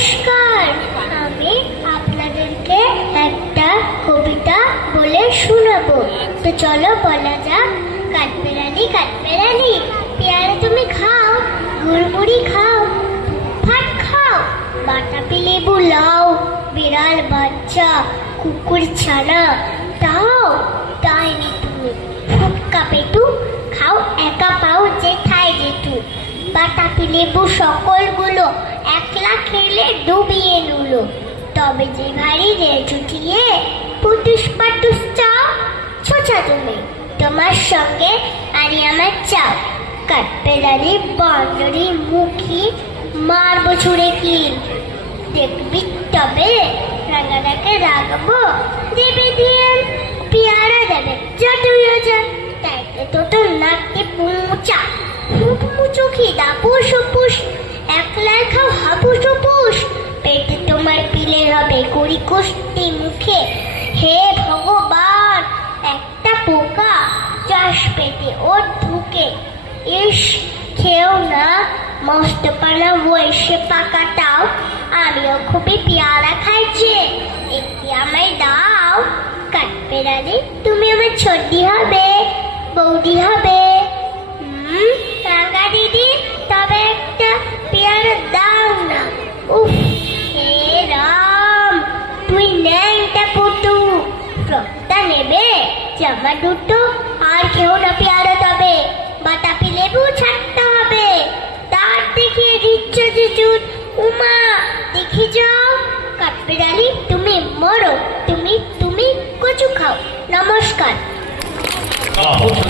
নমস্কার, আমি আপনাদেরকে একটা কবিতা বলে শোনাবো। তো চলো বলা যাক। কাঠবেড়ালি কাঠবেড়ালি, পেয়ারা তুমি খাও, গুড়মুড়ি খাও, ভাত খাও, বাতাবি লেবু লাও, বিড়াল বাচ্চা কুকুর ছানা তাও তাইনি তুমি, ফুটকা পেটু খাও একা পাও যেথায় যেটু, বাতাবি লেবু সকলগুলো একলা খেলে ডুবিয়ে নুলো, তবে যে ভারী রে জুটিয়ে পুটুস পাটুস চাও, ছোছা তুমি তোমার সঙ্গে আরে আমার চাও, কাঠবেড়ালি বন্দরি মুখী মারবো ছুড়ে কি, দেখবি তবে রাঙাটাকে রাখবো দেবে দিয়ে পেয়ারা দেবে যতই যা, তাইতে তো তোর নাকতে পুঁচা মুচো খিদা পুষ পুষ, একলাই খাও হাপুস পুষ, পেটে তোমার পিলে হবে কুড়ি কুষ্টি মুখে, হে ভগবান একটা পোকা চাষ পেটে ওর ঢুকে, ইস খেও না মস্ত পানা বয়সে পাকাটাও, আমিও খুবই পেয়ারা খাইছে একটি আমায় দাও, কাঠবেড়ালি তুমি আমার ছোটি হবে বৌদি হবে, রাঙা দিদি তবে একটা পেয়ারা দাও না, উফ হে রাম তুই ন্যাংটা পুটু, ফ্রকটা নেবে জামা দুটো